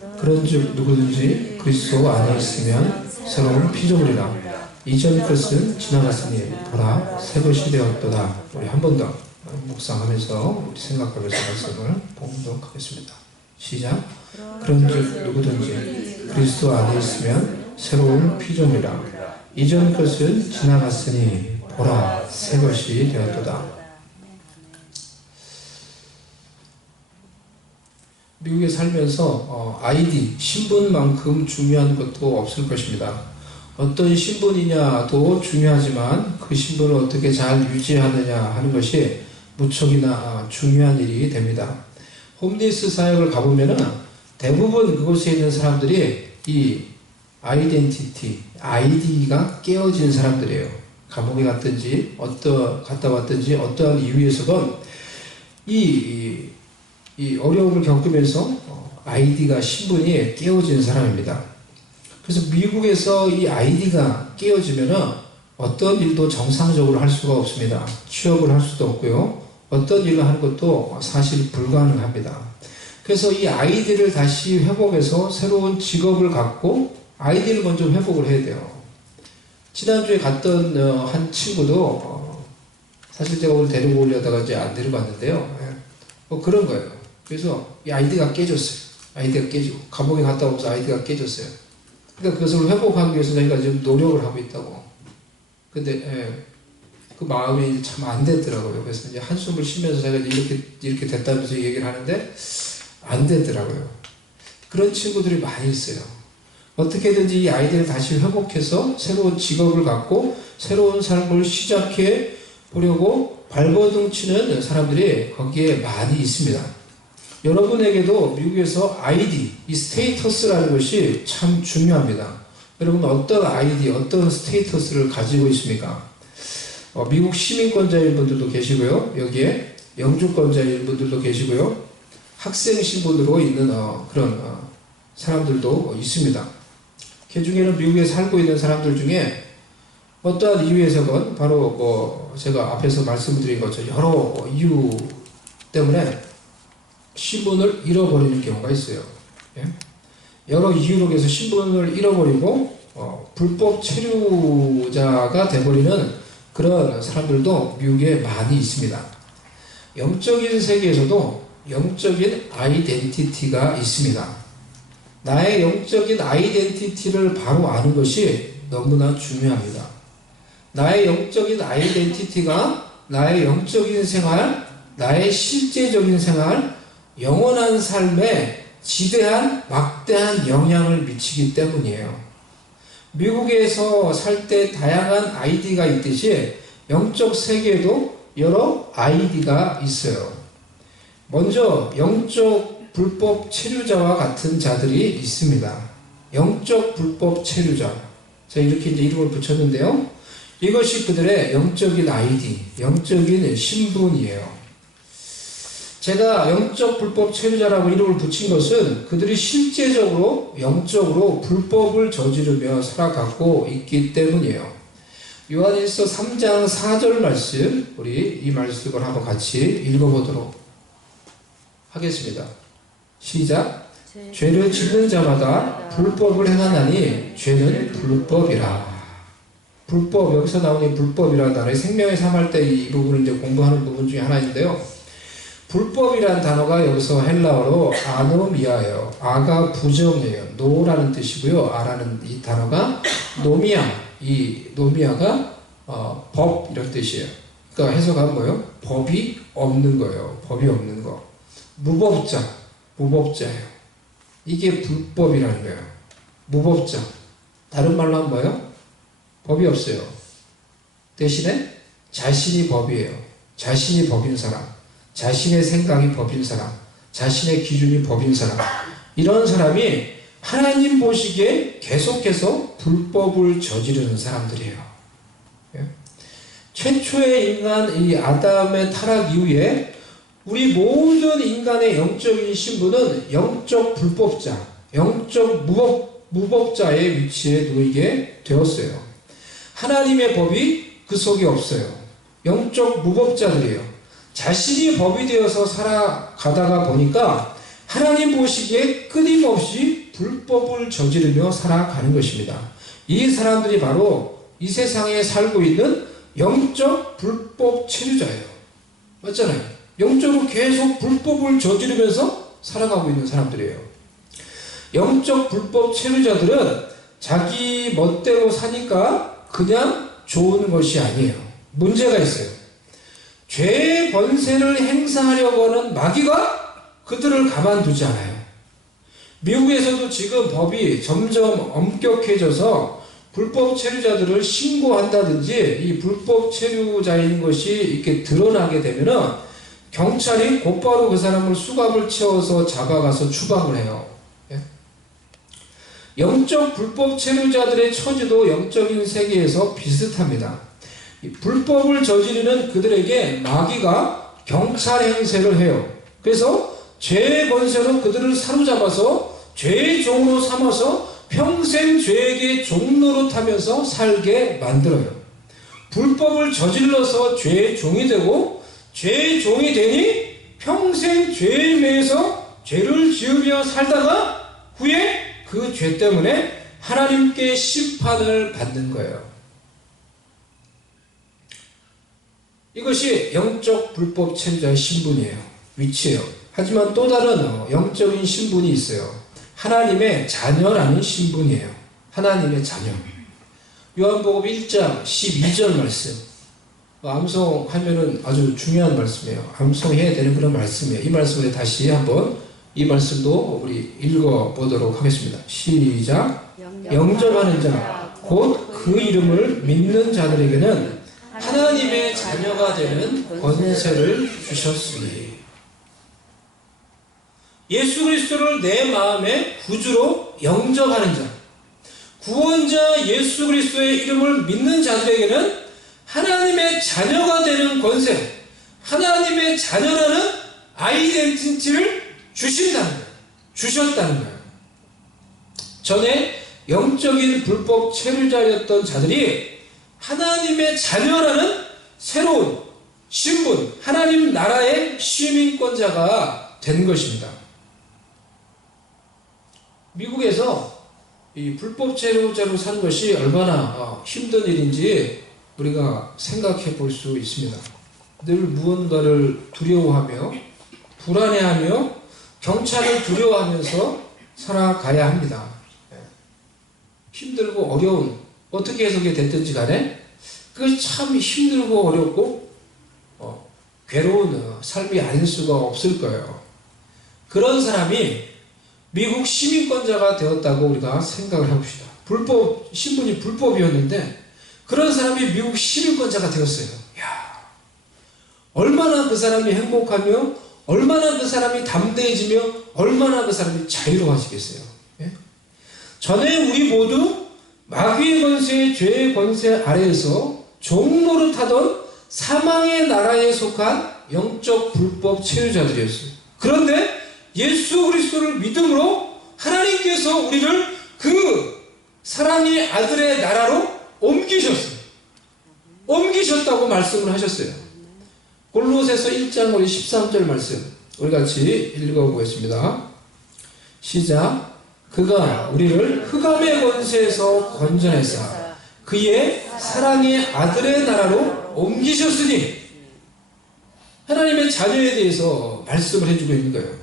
그런즉 누구든지 그리스도 안에 있으면 새로운 피조물이라 이전 것은 지나갔으니 보라 새 것이 되었도다. 우리 한 번 더 묵상하면서 우리 생각하면서 말씀을 보도록 하겠습니다. 시작. 그런즉 누구든지 그리스도 안에 있으면 새로운 피조물이라 이전 것은 지나갔으니 보라 새 것이 되었도다. 미국에 살면서 아이디, 신분만큼 중요한 것도 없을 것입니다. 어떤 신분이냐도 중요하지만 그 신분을 어떻게 잘 유지하느냐 하는 것이 무척이나 중요한 일이 됩니다. 홈리스 사역을 가보면은 대부분 그곳에 있는 사람들이 이 아이덴티티, 아이디가 깨어진 사람들이에요. 감옥에 갔든지 갔다 왔든지 어떠한 이유에서건 이 어려움을 겪으면서 아이디가 신분이 깨어진 사람입니다. 그래서 미국에서 이 아이디가 깨어지면은 어떤 일도 정상적으로 할 수가 없습니다. 취업을 할 수도 없고요. 어떤 일을 하는 것도 사실 불가능합니다. 그래서 이 아이디를 다시 회복해서 새로운 직업을 갖고 아이디를 먼저 회복을 해야 돼요. 지난주에 갔던 한 친구도 사실 제가 오늘 데리고 오려다가 이제 안 데리고 왔는데요. 그런 거예요. 그래서 이 아이디가 깨졌어요. 아이디가 깨지고 감옥에 갔다 오면서 아이디가 깨졌어요. 그러니까 그것을 회복하기 위해서 저희가 지금 노력을 하고 있다고. 근데 그 마음이 참 안 되더라고요. 그래서 이제 한숨을 쉬면서 제가 이렇게 됐다면서 얘기를 하는데 안 되더라고요. 그런 친구들이 많이 있어요. 어떻게든지 이 아이디를 다시 회복해서 새로운 직업을 갖고 새로운 삶을 시작해 보려고 발버둥 치는 사람들이 거기에 많이 있습니다. 여러분에게도 미국에서 아이디, 이 스테이터스라는 것이 참 중요합니다. 여러분 어떤 아이디, 어떤 스테이터스를 가지고 있습니까? 미국 시민권자인 분들도 계시고요. 여기에 영주권자인 분들도 계시고요. 학생 신분으로 있는 그런 사람들도 있습니다. 그 중에는 미국에 살고 있는 사람들 중에 어떠한 이유에서건 바로 제가 앞에서 말씀드린 것처럼 여러 이유 때문에 신분을 잃어버리는 경우가 있어요. 예? 여러 이유로 해서 신분을 잃어버리고 불법 체류자가 되어버리는 그런 사람들도 미국에 많이 있습니다. 영적인 세계에서도 영적인 아이덴티티가 있습니다. 나의 영적인 아이덴티티를 바로 아는 것이 너무나 중요합니다. 나의 영적인 아이덴티티가 나의 영적인 생활, 나의 실제적인 생활, 영원한 삶에 지대한 막대한 영향을 미치기 때문이에요. 미국에서 살 때 다양한 아이디가 있듯이 영적 세계에도 여러 아이디가 있어요. 먼저 영적 불법 체류자와 같은 자들이 있습니다. 영적 불법 체류자. 제가 이렇게 이제 이름을 붙였는데요. 이것이 그들의 영적인 아이디, 영적인 신분이에요. 제가 영적 불법 체류자라고 이름을 붙인 것은 그들이 실제적으로 영적으로 불법을 저지르며 살아가고 있기 때문이에요. 요한일서 3장 4절 말씀, 우리 이 말씀을 한번 같이 읽어보도록 하겠습니다. 시작. 죄를 짓는 자마다 불법을 행하나니 죄는 불법이라. 불법, 여기서 나오는 불법이라는 단어의 생명의 삶 할 때 이 부분을 이제 공부하는 부분 중에 하나인데요. 불법이라는 단어가 여기서 헬라어로 아노미아예요. 아가 부정이에요. 노라는 뜻이고요. 아라는 이 단어가 노미아, 이 노미아가 법 이런 뜻이에요. 그러니까 해석하면 뭐예요? 법이 없는 거예요. 법이 없는 거. 무법자, 무법자예요. 이게 불법이라는 거예요. 무법자. 다른 말로 하면 뭐예요? 법이 없어요. 대신에 자신이 법이에요. 자신이 법인 사람. 자신의 생각이 법인 사람, 자신의 기준이 법인 사람, 이런 사람이 하나님 보시기에 계속해서 불법을 저지르는 사람들이에요. 예? 최초의 인간, 이 아담의 타락 이후에 우리 모든 인간의 영적인 신분은 영적 불법자, 영적 무법자의 위치에 놓이게 되었어요. 하나님의 법이 그 속에 없어요. 영적 무법자들이에요. 자신이 법이 되어서 살아가다가 보니까 하나님 보시기에 끊임없이 불법을 저지르며 살아가는 것입니다. 이 사람들이 바로 이 세상에 살고 있는 영적 불법 체류자예요. 맞잖아요. 영적으로 계속 불법을 저지르면서 살아가고 있는 사람들이에요. 영적 불법 체류자들은 자기 멋대로 사니까 그냥 좋은 것이 아니에요. 문제가 있어요. 죄의 권세를 행사하려고 하는 마귀가 그들을 가만두지 않아요. 미국에서도 지금 법이 점점 엄격해져서 불법 체류자들을 신고한다든지 이 불법 체류자인 것이 이렇게 드러나게 되면은 경찰이 곧바로 그 사람을 수갑을 채워서 잡아가서 추방을 해요. 예? 영적 불법 체류자들의 처지도 영적인 세계에서 비슷합니다. 불법을 저지르는 그들에게 마귀가 경찰 행세를 해요. 그래서 죄의 권세로 그들을 사로잡아서 죄의 종으로 삼아서 평생 죄에게 종노릇하면서 살게 만들어요. 불법을 저질러서 죄의 종이 되고 죄의 종이 되니 평생 죄에 매여서 죄를 지으며 살다가 후에 그 죄 때문에 하나님께 심판을 받는 거예요. 이것이 영적 불법 체류자의 신분이에요. 위치예요. 하지만 또 다른 영적인 신분이 있어요. 하나님의 자녀라는 신분이에요. 하나님의 자녀. 요한복음 1장 12절 말씀. 암송하면은 아주 중요한 말씀이에요. 암송해야 되는 그런 말씀이에요. 이 말씀을 다시 한번 이 말씀도 우리 읽어보도록 하겠습니다. 시작. 영접하는 자, 곧 그 이름을 믿는 자들에게는 하나님의 자녀가 되는 권세를 주셨으니. 예수 그리스도를 내 마음의 구주로 영접하는 자, 구원자 예수 그리스도의 이름을 믿는 자들에게는 하나님의 자녀가 되는 권세, 하나님의 자녀라는 아이덴티티를 주신다는 거예요. 주셨다는 거예요. 전에 영적인 불법 체류자였던 자들이 하나님의 자녀라는 새로운 신분, 하나님 나라의 시민권자가 된 것입니다. 미국에서 이 불법 체류자로 사는 것이 얼마나 힘든 일인지 우리가 생각해 볼 수 있습니다. 늘 무언가를 두려워하며 불안해하며 경찰을 두려워하면서 살아가야 합니다. 힘들고 어려운, 어떻게 해석이 됐든지 간에 그 참 힘들고 어렵고 괴로운 삶이 아닐 수가 없을 거예요. 그런 사람이 미국 시민권자가 되었다고 우리가 생각을 해봅시다. 불법, 신분이 불법이었는데 그런 사람이 미국 시민권자가 되었어요. 이야, 얼마나 그 사람이 행복하며 얼마나 그 사람이 담대해지며 얼마나 그 사람이 자유로워지겠어요. 예? 전에 우리 모두 마귀의 권세, 죄의 권세 아래에서 종노릇하던 사망의 나라에 속한 영적 불법 체류자들이었어요. 그런데 예수 그리스도를 믿음으로 하나님께서 우리를 그 사랑의 아들의 나라로 옮기셨어요. 옮기셨다고 말씀을 하셨어요. 골로새서 1장 우리 13절 말씀 우리 같이 읽어보겠습니다. 시작. 그가 우리를 흑암의 권세에서 건져내사 그의 사랑의 아들의 나라로 옮기셨으니. 하나님의 자녀에 대해서 말씀을 해주고 있는 거예요.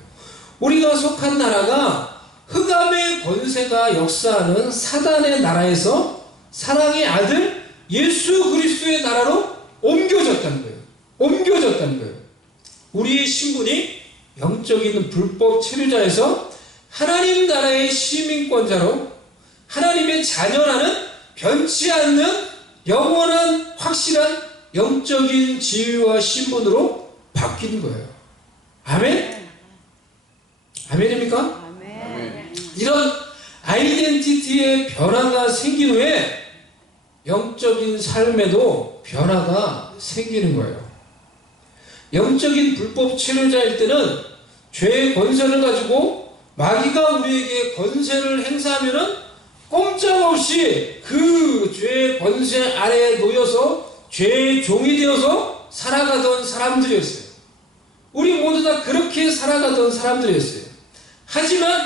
우리가 속한 나라가 흑암의 권세가 역사하는 사단의 나라에서 사랑의 아들 예수 그리스도의 나라로 옮겨졌다는 거예요. 옮겨졌다는 거예요. 우리의 신분이 영적인 불법 체류자에서 하나님 나라의 시민권자로 하나님의 자녀라는 변치 않는 영원한 확실한 영적인 지위와 신분으로 바뀌는 거예요. 아멘? 아멘입니까? 아멘. 이런 아이덴티티의 변화가 생긴 후에 영적인 삶에도 변화가 생기는 거예요. 영적인 불법 체류자일 때는 죄의 권세를 가지고 마귀가 우리에게 권세를 행사하면은 꼼짝없이 그 죄의 권세 아래에 놓여서 죄의 종이 되어서 살아가던 사람들이었어요. 우리 모두 다 그렇게 살아가던 사람들이었어요. 하지만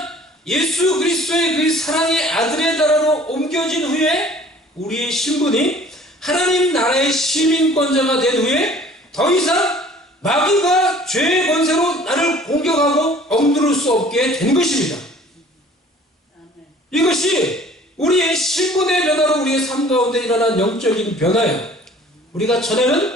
예수 그리스도의 그 사랑의 아들의 나라로 옮겨진 후에 우리의 신분이 하나님 나라의 시민권자가 된 후에 더 이상 마귀가 죄의 권세로 나를 공격하고 억누를 수 없게 된 것입니다. 이것이 우리의 신분의 변화로 우리의 삶 가운데 일어난 영적인 변화예요. 우리가 전에는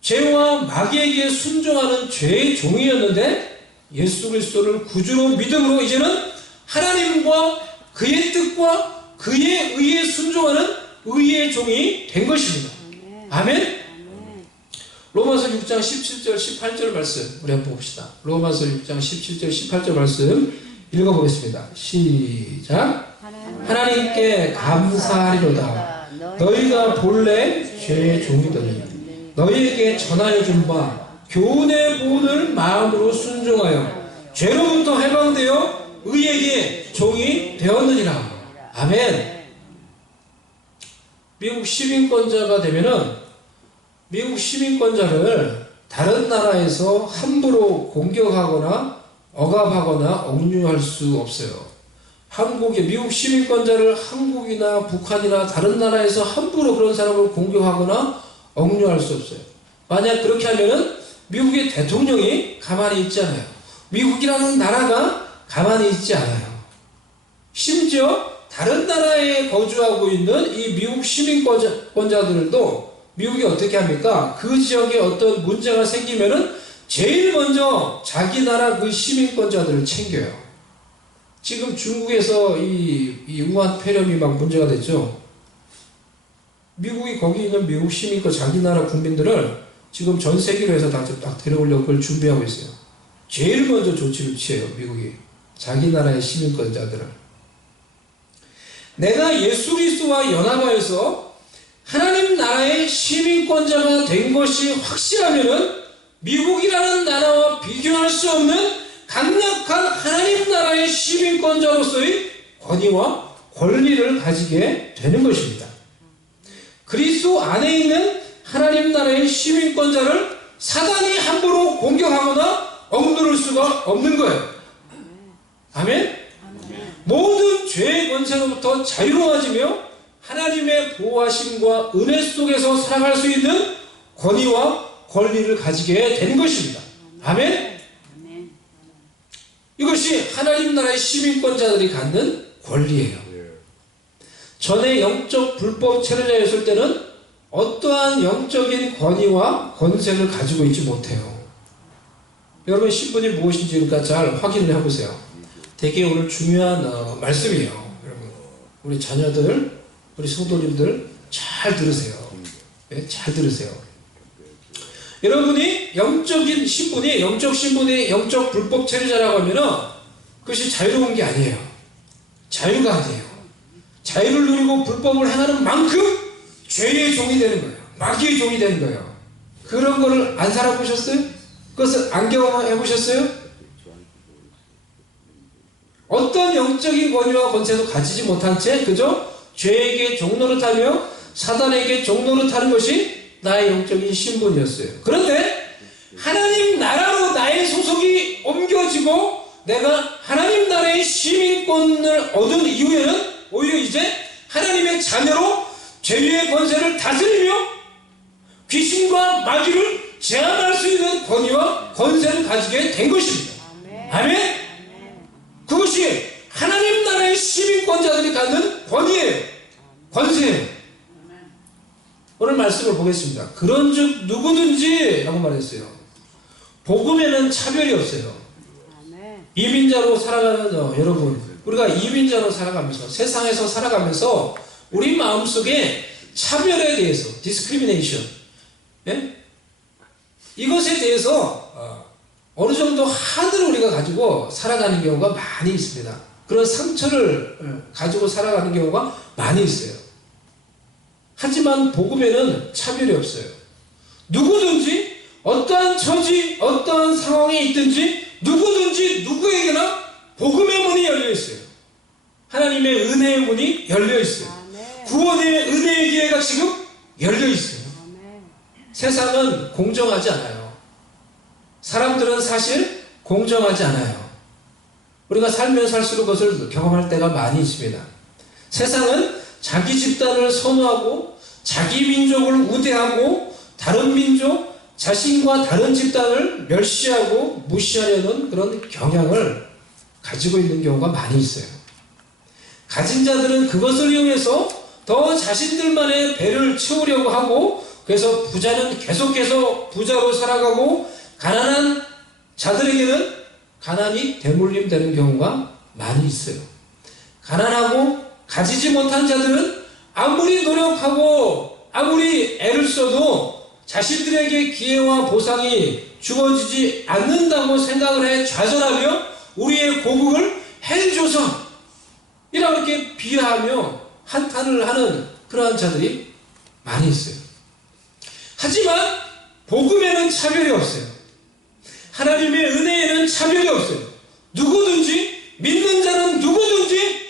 죄와 마귀에게 순종하는 죄의 종이었는데 예수 그리스도를 구주로 믿음으로 이제는 하나님과 그의 뜻과 그의 의에 순종하는 의의 종이 된 것입니다. 아멘. 로마서 6장 17절 18절 말씀 우리 한번 봅시다. 로마서 6장 17절 18절 말씀 읽어보겠습니다. 시작. 하나님께 감사하리로다. 너희가 본래 죄의 종이더니 너희에게 전하여 준 바 교훈의 보훈을 마음으로 순종하여 죄로부터 해방되어 의에게 종이 되었느니라. 아멘. 미국 시민권자가 되면은 미국 시민권자를 다른 나라에서 함부로 공격하거나 억압하거나 억류할 수 없어요. 미국 시민권자를 한국이나 북한이나 다른 나라에서 함부로 그런 사람을 공격하거나 억류할 수 없어요. 만약 그렇게 하면은 미국의 대통령이 가만히 있지 않아요. 미국이라는 나라가 가만히 있지 않아요. 심지어 다른 나라에 거주하고 있는 이 미국 시민권자들도 미국이 어떻게 합니까? 그 지역에 어떤 문제가 생기면은 제일 먼저 자기 나라 그 시민권자들을 챙겨요. 지금 중국에서 이 우한 폐렴이 막 문제가 됐죠. 미국이 거기 있는 미국 시민권 자기 나라 국민들을 지금 전 세계로 해서 딱 데려오려고 그걸 준비하고 있어요. 제일 먼저 조치를 취해요, 미국이. 자기 나라의 시민권자들을. 내가 예수 그리스도와 연합하여서 하나님 나라의 시민권자가 된 것이 확실하면은 미국이라는 나라와 비교할 수 없는 강력한 하나님 나라의 시민권자로서의 권위와 권리를 가지게 되는 것입니다. 그리스도 안에 있는 하나님 나라의 시민권자를 사단이 함부로 공격하거나 억누를 수가 없는 거예요. 아멘? 모든 죄의 권세로부터 자유로워지며 하나님의 보호하심과 은혜 속에서 살아갈 수 있는 권위와 권리를 가지게 된 것입니다. 아멘? 이것이 하나님 나라의 시민권자들이 갖는 권리예요. 전에 영적 불법 체류자였을 때는 어떠한 영적인 권위와 권세를 가지고 있지 못해요. 여러분 신분이 무엇인지 그러니까 잘 확인을 해보세요. 되게 오늘 중요한 말씀이에요. 여러분 우리 자녀들, 우리 성도님들 잘 들으세요. 네, 잘 들으세요. 여러분이 영적인 신분이 영적 불법 체류자라고 하면은 그것이 자유로운 게 아니에요. 자유가 아니에요. 자유를 누리고 불법을 행하는 만큼 죄의 종이 되는 거예요. 마귀의 종이 되는 거예요. 그런 거를 안 살아보셨어요? 그것을 안 경험해 보셨어요? 어떤 영적인 권위와 권세도 가지지 못한 채 그저 죄에게 종노릇하며 사단에게 종노릇하는 것이 나의 영적인 신분이었어요. 그런데 하나님 나라로 나의 소속이 옮겨지고 내가 하나님 나라의 시민권을 얻은 이후에는 오히려 이제 하나님의 자녀로 죄의 권세를 다스리며 귀신과 마귀를 제한할 수 있는 권위와 권세를 가지게 된 것입니다. 아멘? 그것이 하나님 나라의 시민권자들이 갖는 권위예요. 권세예요. 오늘 말씀을 보겠습니다. 그런즉 누구든지 라고 말했어요. 복음에는 차별이 없어요. 이민자로 살아가는 여러분, 우리가 이민자로 살아가면서 세상에서 살아가면서 우리 마음속에 차별에 대해서 discrimination, 예? 이것에 대해서 어느 정도 한을 우리가 가지고 살아가는 경우가 많이 있습니다. 그런 상처를 가지고 살아가는 경우가 많이 있어요. 하지만 복음에는 차별이 없어요. 누구든지 어떠한 처지, 어떠한 상황에 있든지 누구든지 누구에게나 복음의 문이 열려 있어요. 하나님의 은혜의 문이 열려 있어요. 구원의 은혜의 기회가 지금 열려 있어요. 세상은 공정하지 않아요. 사람들은 사실 공정하지 않아요. 우리가 살면 살수록 그것을 경험할 때가 많이 있습니다. 세상은 자기 집단을 선호하고 자기 민족을 우대하고 다른 민족, 자신과 다른 집단을 멸시하고 무시하려는 그런 경향을 가지고 있는 경우가 많이 있어요. 가진 자들은 그것을 이용해서 더 자신들만의 배를 채우려고 하고, 그래서 부자는 계속해서 부자로 살아가고 가난한 자들에게는 가난이 대물림되는 경우가 많이 있어요. 가난하고 가지지 못한 자들은 아무리 노력하고 아무리 애를 써도 자신들에게 기회와 보상이 주어지지 않는다고 생각을 해 좌절하며 우리의 고국을 헬조선 이렇게 비하하며 한탄을 하는 그러한 자들이 많이 있어요. 하지만 복음에는 차별이 없어요. 하나님의 은혜에는 차별이 없어요. 누구든지, 믿는 자는 누구든지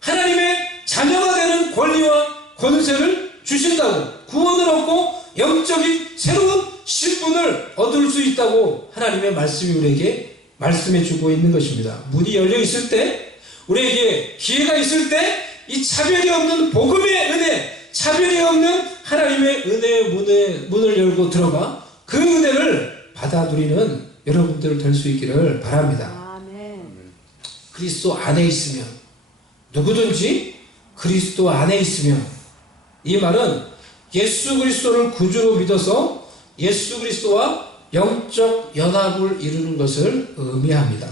하나님의 자녀가 되는 권리와 권세를 주신다고, 구원을 얻고 영적인 새로운 신분을 얻을 수 있다고 하나님의 말씀이 우리에게 말씀해 주고 있는 것입니다. 문이 열려 있을 때, 우리에게 기회가 있을 때 이 차별이 없는 복음의 은혜, 차별이 없는 하나님의 은혜의 문을 열고 들어가 그 은혜를 받아 누리는 여러분들 될 수 있기를 바랍니다. 아멘. 그리스도 안에 있으면, 누구든지 그리스도 안에 있으면, 이 말은 예수 그리스도를 구주로 믿어서 예수 그리스도와 영적 연합을 이루는 것을 의미합니다.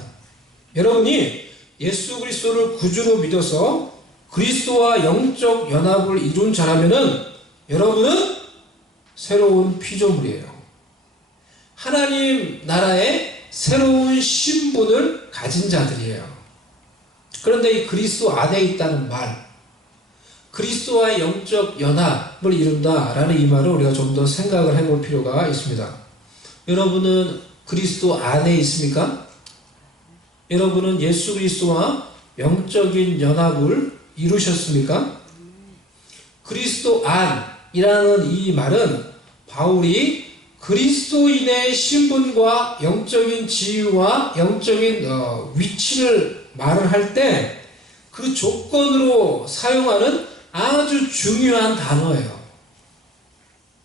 여러분이 예수 그리스도를 구주로 믿어서 그리스도와 영적 연합을 이룬 자라면은 여러분은 새로운 피조물이에요. 하나님 나라의 새로운 신분을 가진 자들이에요. 그런데 이 그리스도 안에 있다는 말, 그리스도와의 영적 연합을 이룬다라는 이 말을 우리가 좀 더 생각을 해볼 필요가 있습니다. 여러분은 그리스도 안에 있습니까? 여러분은 예수 그리스도와 영적인 연합을 이루셨습니까? 그리스도 안이라는 이 말은 바울이 그리스도인의 신분과 영적인 지위와 영적인 위치를 말을 할 때 그 조건으로 사용하는 아주 중요한 단어예요.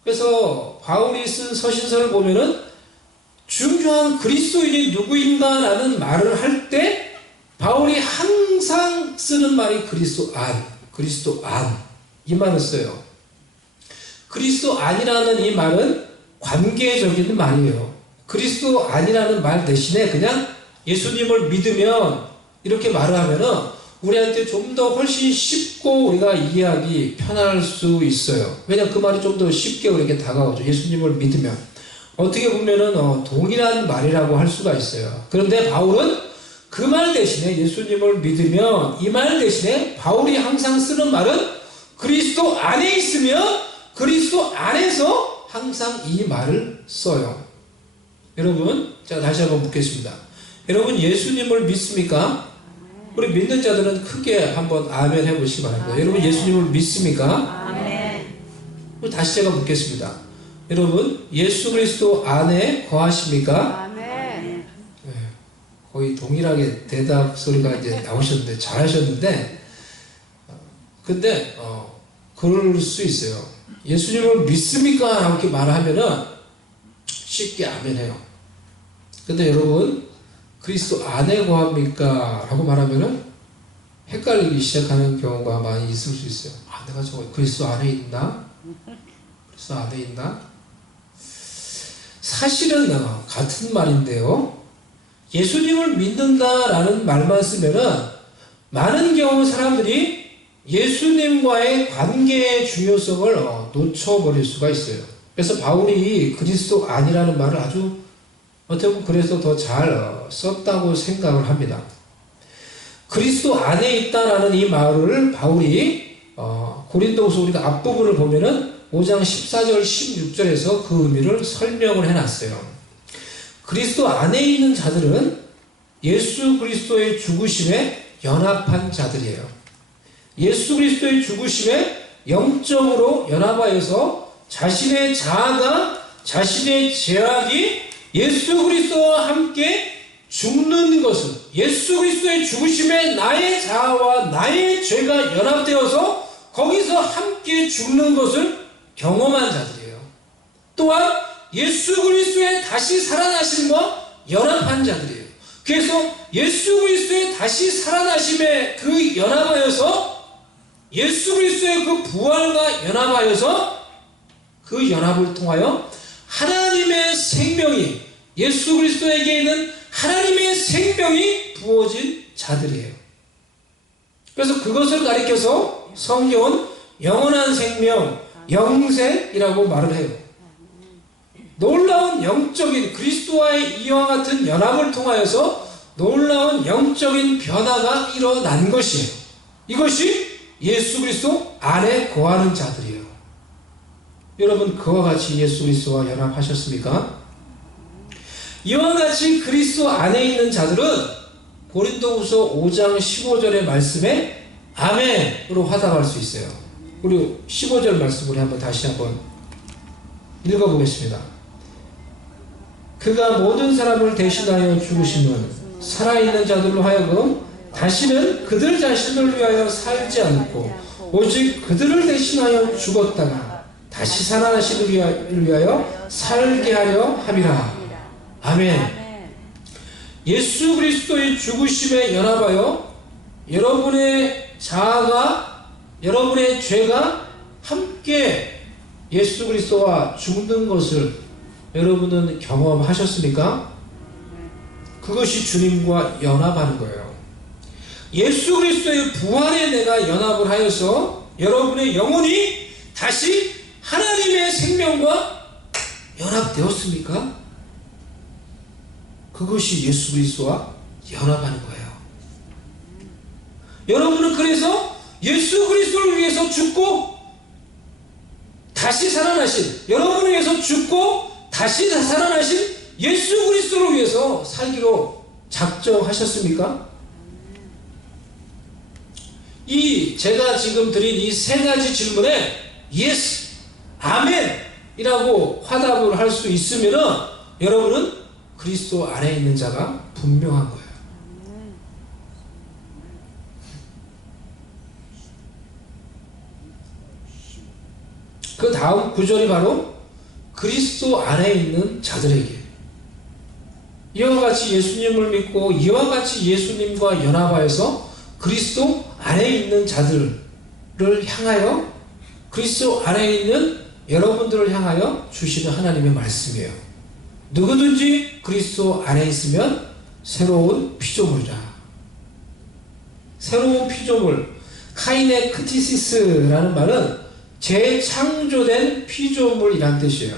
그래서 바울이 쓴 서신서를 보면은 중요한 그리스도인이 누구인가라는 말을 할 때 바울이 항상 쓰는 말이 그리스도 안, 이 말을 써요. 그리스도 안이라는 이 말은 관계적인 말이에요. 그리스도 안이라는 말 대신에 그냥 예수님을 믿으면 이렇게 말을 하면은 우리한테 좀 더 훨씬 쉽고 우리가 이해하기 편할 수 있어요. 왜냐하면 그 말이 좀 더 쉽게 우리에게 다가오죠. 예수님을 믿으면. 어떻게 보면은 동일한 말이라고 할 수가 있어요. 그런데 바울은 그 말 대신에 예수님을 믿으면, 이 말 대신에 바울이 항상 쓰는 말은 그리스도 안에 있으면 그리스도 안에서 항상 이 말을 써요. 여러분, 제가 다시 한번 묻겠습니다. 여러분 예수님을 믿습니까? 우리 믿는 자들은 크게 한번 아멘 해보시기 바랍니다. 아멘. 여러분 예수님을 믿습니까? 아멘. 다시 제가 묻겠습니다. 여러분 예수 그리스도 안에 거하십니까? 아멘. 네, 거의 동일하게 대답 소리가 이제 나오셨는데 잘하셨는데, 근데 그럴 수 있어요. 예수님을 믿습니까? 이렇게 말하면은 쉽게 아멘해요. 근데 여러분 그리스도 안에 거합니까? 라고 말하면은 헷갈리기 시작하는 경우가 많이 있을 수 있어요. 아, 내가 저거 그리스도 안에 있나? 그리스도 안에 있나? 사실은 같은 말인데요. 예수님을 믿는다라는 말만 쓰면은 많은 경우 사람들이 예수님과의 관계의 중요성을 놓쳐버릴 수가 있어요. 그래서 바울이 그리스도 안이라는 말을 아주 어떻게 보면 그래서 더 잘 썼다고 생각을 합니다. 그리스도 안에 있다라는 이 말을 바울이 고린도후서 우리가 앞부분을 보면은 5장 14절 16절에서 그 의미를 설명을 해놨어요. 그리스도 안에 있는 자들은 예수 그리스도의 죽으심에 연합한 자들이에요. 예수 그리스도의 죽으심에 영적으로 연합하여서 자신의 자아가, 자신의 죄악이 예수 그리스도와 함께 죽는 것을, 예수 그리스도의 죽으심에 나의 자아와 나의 죄가 연합되어서 거기서 함께 죽는 것을 경험한 자들이에요. 또한 예수 그리스도의 다시 살아나심과 연합한 자들이에요. 그래서 예수 그리스도의 다시 살아나심에 그 연합하여서 예수 그리스도의 그 부활과 연합하여서 그 연합을 통하여 하나님의 생명이 예수 그리스도에게 있는 하나님의 생명이 부어진 자들이에요. 그래서 그것을 가리켜서 성경은 영원한 생명, 영생이라고 말을 해요. 놀라운 영적인 그리스도와의 이와 같은 연합을 통하여서 놀라운 영적인 변화가 일어난 것이에요. 이것이 예수 그리스도 안에 거하는 자들이에요. 여러분 그와 같이 예수 그리스도와 연합하셨습니까? 이와 같이 그리스도 안에 있는 자들은 고린도후서 5장 15절의 말씀에 아멘으로 화답할 수 있어요. 우리 15절 말씀을 한번 다시 한번 읽어보겠습니다. 그가 모든 사람을 대신하여 죽으심은 살아있는 자들로 하여금 다시는 그들 자신을 위하여 살지 않고 오직 그들을 대신하여 죽었다가 다시 살아나시를 위하여 살게 하려 함이라. 아멘. 예수 그리스도의 죽으심에 연합하여 여러분의 자아가 여러분의 죄가 함께 예수 그리스도와 죽는 것을 여러분은 경험하셨습니까? 그것이 주님과 연합하는 거예요. 예수 그리스도의 부활에 내가 연합을 하여서 여러분의 영혼이 다시 하나님의 생명과 연합되었습니까? 그것이 예수 그리스도와 연합하는 거예요. 여러분은 그래서 예수 그리스도를 위해서 죽고 다시 살아나신, 여러분을 위해서 죽고 다시 살아나신 예수 그리스도를 위해서 살기로 작정하셨습니까? 제가 지금 드린 이 세 가지 질문에 yes, 아멘이라고 화답을 할 수 있으면은 여러분은 그리스도 안에 있는 자가 분명한 거예요. 그 다음 구절이 바로 그리스도 안에 있는 자들에게 이와 같이 예수님을 믿고 이와 같이 예수님과 연합하여서 그리스도 안에 있는 자들을 향하여 그리스도 안에 있는 여러분들을 향하여 주시는 하나님의 말씀이에요. 누구든지 그리스도 안에 있으면 새로운 피조물이라. 새로운 피조물, 카이네크티시스라는 말은 재창조된 피조물이란 뜻이에요.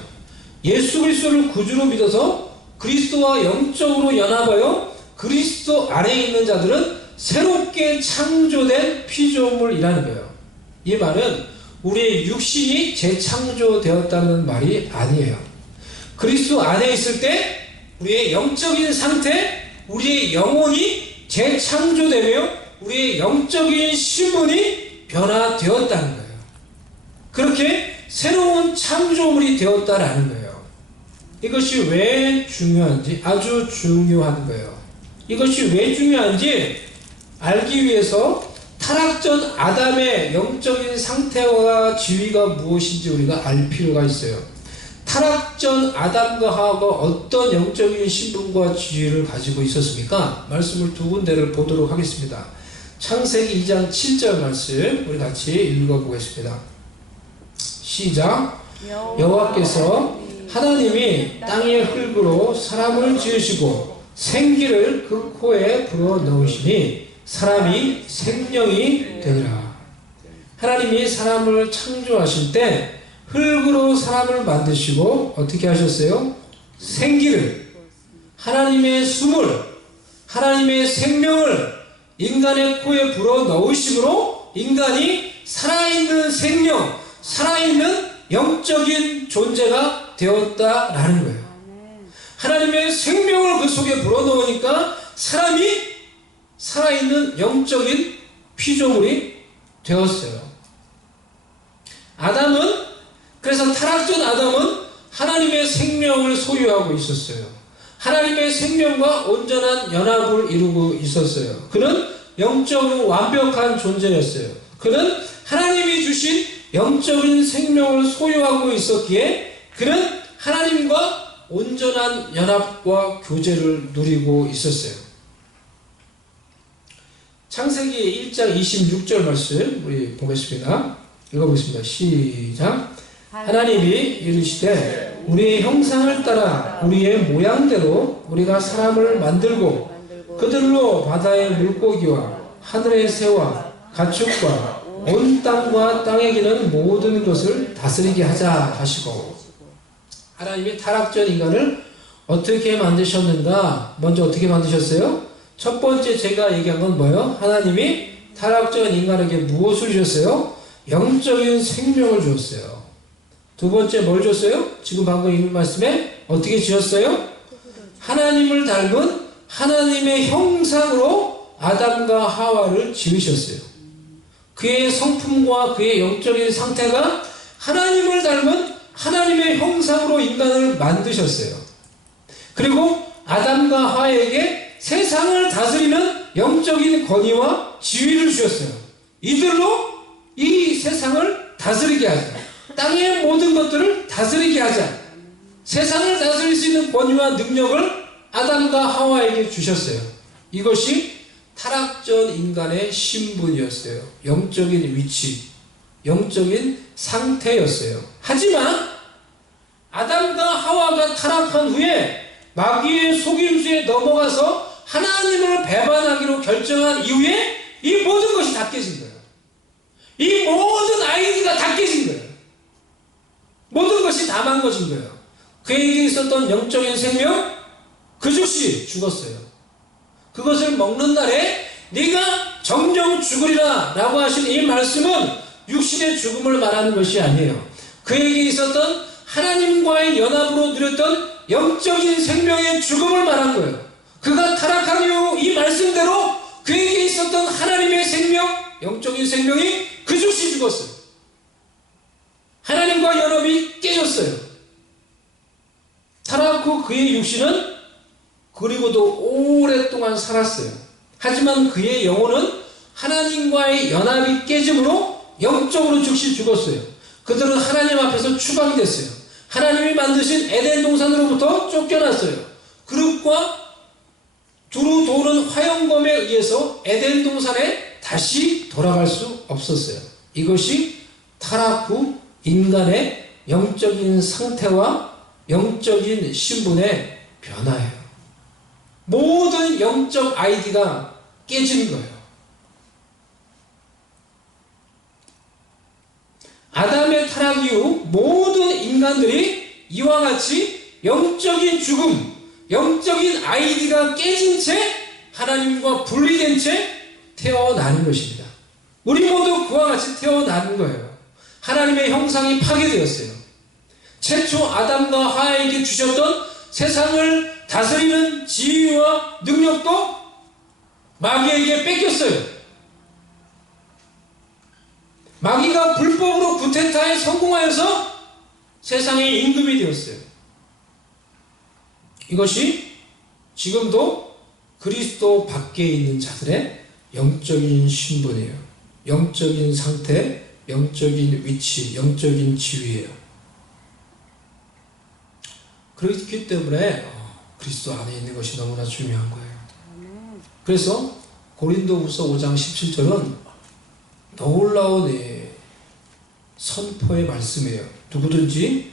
예수 그리스도를 구주로 믿어서 그리스도와 영적으로 연합하여 그리스도 안에 있는 자들은 새롭게 창조된 피조물이라는 거예요. 이 말은 우리의 육신이 재창조되었다는 말이 아니에요. 그리스도 안에 있을 때 우리의 영적인 상태, 우리의 영혼이 재창조되며 우리의 영적인 신분이 변화되었다는 거예요. 그렇게 새로운 창조물이 되었다라는 거예요. 이것이 왜 중요한지 아주 중요한 거예요. 이것이 왜 중요한지 알기 위해서 타락전 아담의 영적인 상태와 지위가 무엇인지 우리가 알 필요가 있어요. 타락전 아담과 하와가 어떤 영적인 신분과 지위를 가지고 있었습니까? 말씀을 두 군데를 보도록 하겠습니다. 창세기 2장 7절 말씀 우리 같이 읽어보겠습니다. 시작. 여호와께서 하나님이 땅의 흙으로 사람을 지으시고 생기를 그 코에 불어 넣으시니 사람이 생명이 되니라. 하나님이 사람을 창조하실 때 흙으로 사람을 만드시고 어떻게 하셨어요? 생기를, 하나님의 숨을, 하나님의 생명을 인간의 코에 불어 넣으심으로 인간이 살아있는 생명, 살아있는 영적인 존재가 되었다라는 거예요. 하나님의 생명을 그 속에 불어넣으니까 사람이 살아있는 영적인 피조물이 되었어요. 그래서 타락전 아담은 하나님의 생명을 소유하고 있었어요. 하나님의 생명과 온전한 연합을 이루고 있었어요. 그는 영적으로 완벽한 존재였어요. 그는 하나님이 주신 영적인 생명을 소유하고 있었기에 그는 하나님과 온전한 연합과 교제를 누리고 있었어요. 창세기 1장 26절 말씀 우리 보겠습니다. 읽어보겠습니다. 시작. 하나님이 이르시되 우리의 형상을 따라 우리의 모양대로 우리가 사람을 만들고 그들로 바다의 물고기와 하늘의 새와 가축과 온 땅과 땅에 기는 모든 것을 다스리게 하자 하시고, 하나님이 타락전 인간을 어떻게 만드셨는가? 먼저 어떻게 만드셨어요? 첫 번째 제가 얘기한 건 뭐예요? 하나님이 타락전 인간에게 무엇을 주셨어요? 영적인 생명을 주었어요. 두 번째 뭘 줬어요? 지금 방금 읽은 말씀에 어떻게 지었어요? 하나님을 닮은 하나님의 형상으로 아담과 하와를 지으셨어요. 그의 성품과 그의 영적인 상태가 하나님을 닮은 하나님의 형상으로 인간을 만드셨어요. 그리고 아담과 하와에게 세상을 다스리는 영적인 권위와 지위를 주셨어요. 이들로 이 세상을 다스리게 하자. 땅의 모든 것들을 다스리게 하자. 세상을 다스릴 수 있는 권위와 능력을 아담과 하와에게 주셨어요. 이것이 타락전 인간의 신분이었어요. 영적인 위치, 영적인 상태였어요. 하지만 아담과 하와가 타락한 후에 마귀의 속임수에 넘어가서 하나님을 배반하기로 결정한 이후에 이 모든 것이 다 깨진 거예요. 이 모든 아이디가 다 깨진 거예요. 모든 것이 다 망가진 거예요. 그에게 있었던 영적인 생명, 그 즉시 죽었어요. 그것을 먹는 날에 네가 정령 죽으리라 라고 하신 이 말씀은 육신의 죽음을 말하는 것이 아니에요. 그에게 있었던 하나님과의 연합으로 누렸던 영적인 생명의 죽음을 말한 거예요. 그가 타락한 이후 이 말씀대로 그에게 있었던 하나님의 생명, 영적인 생명이 그 즉시 죽었어요. 하나님과 연합이 깨졌어요. 타락 후 그의 육신은 그리고도 오랫동안 살았어요. 하지만 그의 영혼은 하나님과의 연합이 깨짐으로 영적으로 즉시 죽었어요. 그들은 하나님 앞에서 추방됐어요. 하나님이 만드신 에덴 동산으로부터 쫓겨났어요. 그룹과 두루 도는 화영검에 의해서 에덴 동산에 다시 돌아갈 수 없었어요. 이것이 타락 후 인간의 영적인 상태와 영적인 신분의 변화예요. 모든 영적 아이디가 깨지는 거예요. 아담의 타락 이후 모든 인간들이 이와 같이 영적인 죽음, 영적인 아이디가 깨진 채 하나님과 분리된 채 태어나는 것입니다. 우리 모두 그와 같이 태어나는 거예요. 하나님의 형상이 파괴되었어요. 최초 아담과 하와에게 주셨던 세상을 다스리는 지위와 능력도 마귀에게 뺏겼어요. 마귀가 불법으로 구테타에 성공하여서 세상의 임금이 되었어요. 이것이 지금도 그리스도 밖에 있는 자들의 영적인 신분이에요. 영적인 상태, 영적인 위치, 영적인 지위예요. 그렇기 때문에 그리스도 안에 있는 것이 너무나 중요한 거예요. 그래서 고린도후서 5장 17절은 놀라운 선포의 말씀이에요. 누구든지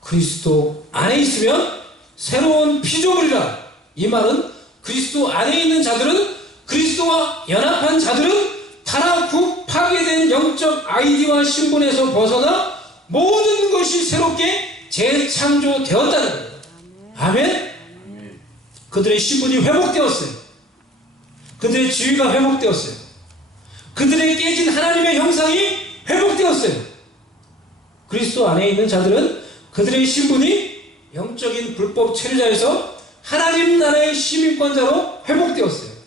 그리스도 안에 있으면 새로운 피조물이라. 이 말은 그리스도 안에 있는 자들은, 그리스도와 연합한 자들은 타락 후 파괴된 영적 아이디와 신분에서 벗어나 모든 것이 새롭게 재창조되었다는 거예요. 아멘? 그들의 신분이 회복되었어요. 그들의 지위가 회복되었어요. 그들의 깨진 하나님의 형상이 회복되었어요. 그리스도 안에 있는 자들은 그들의 신분이 영적인 불법 체류자에서 하나님 나라의 시민권자로 회복되었어요.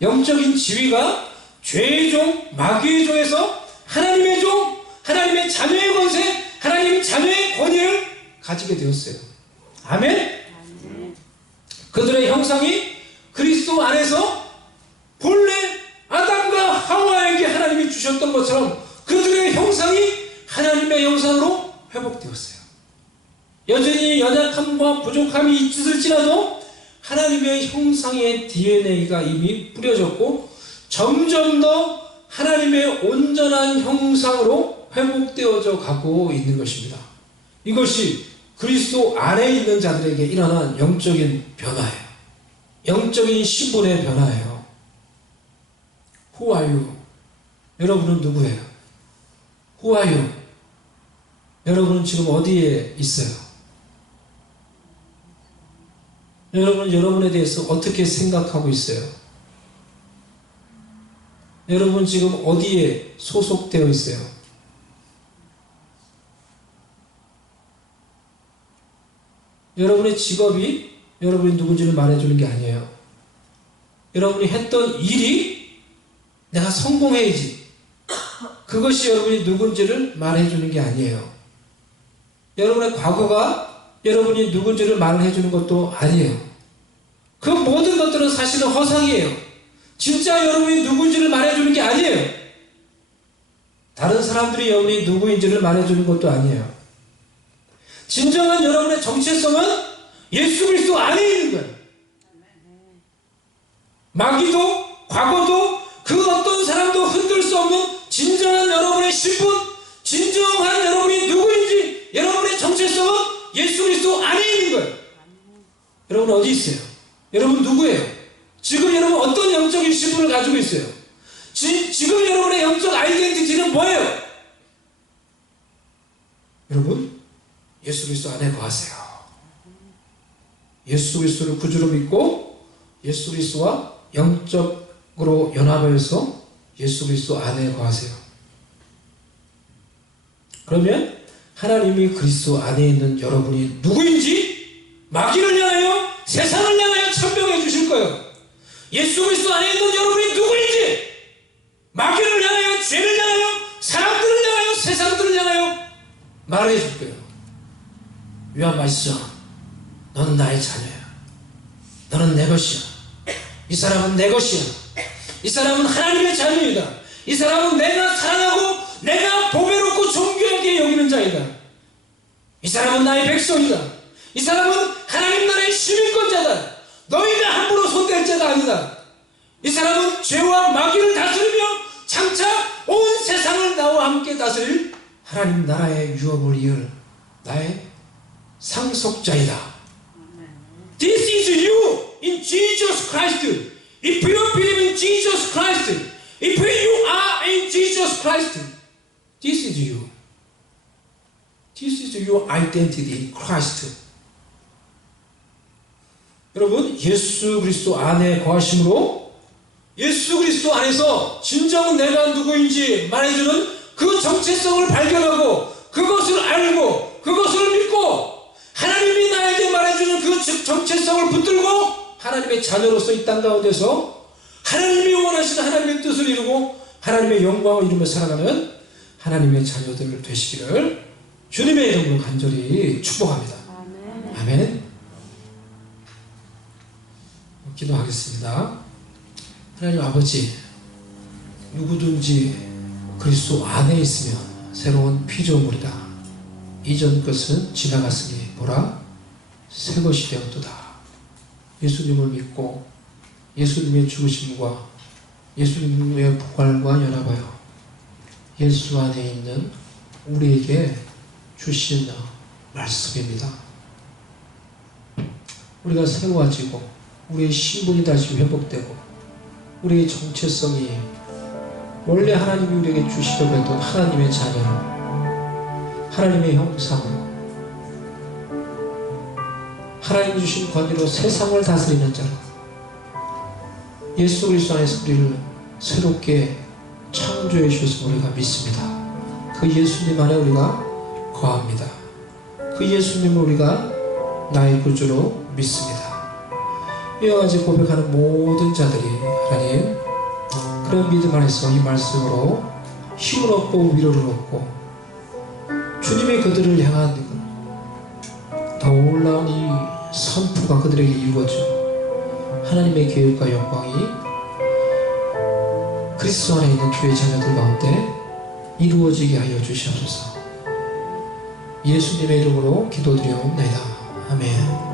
영적인 지위가 죄의 종, 마귀의 종에서 하나님의 종, 하나님의 자녀의 권세, 하나님 자녀의 권위를 가지게 되었어요. 아멘? 그들의 형상이 그리스도 안에서 본래 아담과 하와에게 하나님이 주셨던 것처럼 그들의 형상이 하나님의 형상으로 회복되었어요. 여전히 연약함과 부족함이 있을지라도 하나님의 형상의 DNA가 이미 뿌려졌고 점점 더 하나님의 온전한 형상으로 회복되어져 가고 있는 것입니다. 이것이 그리스도 안에 있는 자들에게 일어난 영적인 변화예요. 영적인 신분의 변화예요. Who are you? 여러분은 누구예요? Who are you? 여러분은 지금 어디에 있어요? 여러분은 여러분에 대해서 어떻게 생각하고 있어요? 여러분 지금 어디에 소속되어 있어요? 여러분의 직업이 여러분이 누군지를 말해주는 게 아니에요. 여러분이 했던 일이 내가 성공해야지. 그것이 여러분이 누군지를 말해주는 게 아니에요. 여러분의 과거가 여러분이 누군지를 말해주는 것도 아니에요. 그 모든 것들은 사실은 허상이에요. 진짜 여러분이 누군지를 말해주는 게 아니에요. 다른 사람들이 여러분이 누구인지를 말해주는 것도 아니에요. 진정한 여러분의 정체성은 예수 그리스도 안에 있는 거예요. 마귀도 과거도 그 어떤 사람도 흔들 수 없는 진정한 여러분의 신분, 진정한 여러분이 누구인지 여러분의 정체성은 예수 그리스도 안에 있는 거예요. 여러분 어디 있어요? 여러분 누구예요? 지금 여러분 어떤 영적인 신분을 가지고 있어요? 지금 여러분의 영적 아이덴티티는 뭐예요? 여러분 예수 그리스도 안에 거하세요. 예수 그리스도를 구주로 믿고 예수 그리스도와 영적으로 연합해서 예수 그리스도 안에 거하세요. 그러면 하나님이 그리스도 안에 있는 여러분이 누구인지 마귀를 향하여 세상을 향하여 천명해 주실 거예요. 예수 그리스도 안에 있는 여러분이 누구인지 마귀를 향하여 죄를 향하여 사람들을 향하여 세상들을 향하여 말해 줄 거예요. 요한 말씀, 너는 나의 자녀야. 너는 내 것이야. 이 사람은 내 것이야. 이 사람은 하나님의 자녀이다. 이 사람은 내가 사랑하고 내가 보배롭고 존귀하게 여기는 자이다. 이 사람은 나의 백성이다. 이 사람은 하나님 나라의 시민권자다. 너희가 함부로 손댈 자가 아니다. 이 사람은 죄와 마귀를 다스리며 장차 온 세상을 나와 함께 다스릴 하나님 나라의 유업을 이을 나의 상속자이다. This is you in Jesus Christ. If you believe in Jesus Christ, if you are in Jesus Christ, this is you. This is your identity in Christ. 여러분, 예수 그리스도 안에 거하심으로 예수 그리스도 안에서 진정 내가 누구인지 말해주는 그 정체성을 발견하고 그것을 알고 그것을 믿고 하나님이 나에게 말해주는 그 정체성을 붙들고 하나님의 자녀로서 이 땅 가운데서 하나님이 원하시는 하나님의 뜻을 이루고 하나님의 영광을 이루며 살아가는 하나님의 자녀들 되시기를 주님의 이름으로 간절히 축복합니다. 아멘. 아멘. 기도하겠습니다. 하나님 아버지, 누구든지 그리스도 안에 있으면 새로운 피조물이다. 이전 것은 지나갔으니 보라 새 것이 되었도다. 예수님을 믿고 예수님의 죽으심과 예수님의 부활과 연합하여 예수 안에 있는 우리에게 주신 말씀입니다. 우리가 세워지고 우리의 신분이 다시 회복되고 우리의 정체성이 원래 하나님이 우리에게 주시려고 했던 하나님의 자녀로 하나님의 형상으로 하나님 주신 권위로 세상을 다스리는 자로 예수 그리스도 안에서 우리를 새롭게 창조해 주셔서 우리가 믿습니다. 그 예수님 안에 우리가 거합니다. 그 예수님을 우리가 나의 구주로 믿습니다. 이와 같이 고백하는 모든 자들이 하나님 그런 믿음 안에서 이 말씀으로 힘을 얻고 위로를 얻고 주님이 그들을 향한 더 놀라운 이 선포가 그들에게 이루어져 하나님의 계획과 영광이 그리스도 안에 있는 교회 자녀들 가운데 이루어지게 하여 주시옵소서. 예수님의 이름으로 기도드려옵나이다. 아멘.